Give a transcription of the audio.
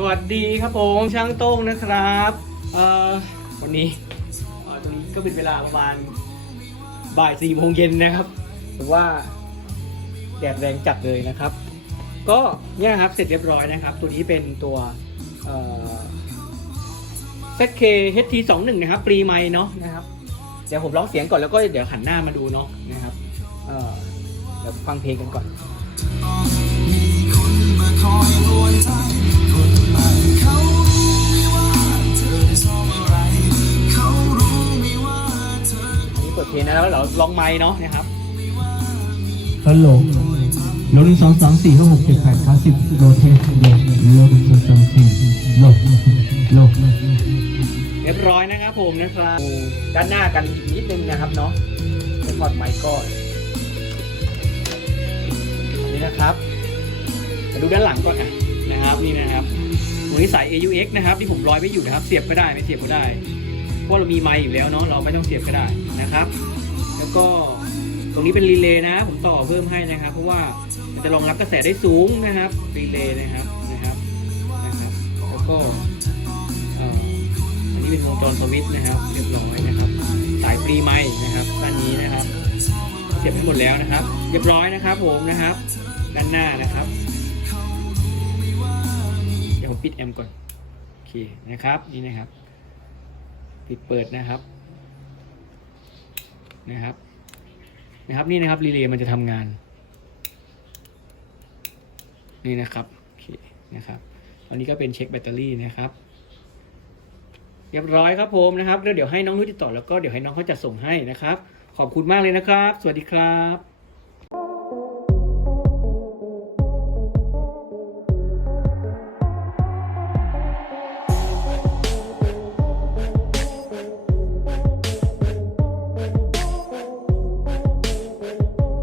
สวัสดีครับผมช่างโต้งนะครับเอ่อวันนี้เอ่อตรงนี้ก็เป็นเวลาประมาณบ่ายสี่โมงเย็นนะครับถือว่าแดดแรงจัดเลยนะครับ ก็เนี่ยครับเสร็จเรียบร้อยนะครับ ตัวนี้เป็นตัวเอ่อ ZK HT21 นะครับปรีไมเนาะนะครับเดี๋ยวผมร้องเสียงก่อนแล้วก็เดี๋ยวหันหน้ามาดูเนาะนะครับเอ่อเดี๋ยวฟังเพลงกันก่อนอัน นี้เปิดเพลงนะแล้วเราลองไมค์เนาะนะครับฮัลโหลโลหนึ่งสองสามสี่ห้าหกเจ็ดแปดเก้าสิบโลเทสโลโลหนึ่งสองสามสี่โลโลเรียบร้อยนะครับผมนะครับด้านหน้ากันอีกนิดนึงนะครับเนาะจะถอดไมค์ก่อนอันนี้นะครับมาดูด้านหลังก่อนนะนะครับนี่นะครับหัวนี้สาย AUX นะครับที่ผมร้อยไว้อยู่นะครับ เสียบก็ได้ไม่เสียบก็ได้ เพราะเรามีไมค์อยู่แล้วเนาะเราไม่ต้องเสียบก็ได้นะครับ แล้วก็ตรงนี้เป็นรีเลย์นะ ผมต่อเพิ่มให้นะครับ เพราะว่ามันจะรองรับกระแสได้สูงนะครับรีเลย์นะครับนะครับนะครับ แล้วก็อันนี้เป็นวงจรสวิตช์นะครับ เรียบร้อยนะครับ สายฟรีไม้นะครับด้านนี้นะครับเสียบไปหมดแล้วนะครับ เรียบร้อยนะครับ ผมนะครับ ด้านหน้านะครับเดี๋ยวผมปิดแอมป์ก่อนโอเคนะครับนี่นะครับ ปิดเปิดนะครับนะครับ นะครับนี่นะครับรีเลย์มันจะทำงาน นี่นะครับโอเคนะครับอันนี้ก็เป็นเช็คแบตเตอรี่นะครับเรียบร้อยครับผมนะครับแล้วเดี๋ยวให้น้องนุ้ยติดต่อแล้วก็เดี๋ยวให้น้องเขาจัดส่งให้นะครับ ขอบคุณมากเลยนะครับ สวัสดีครับ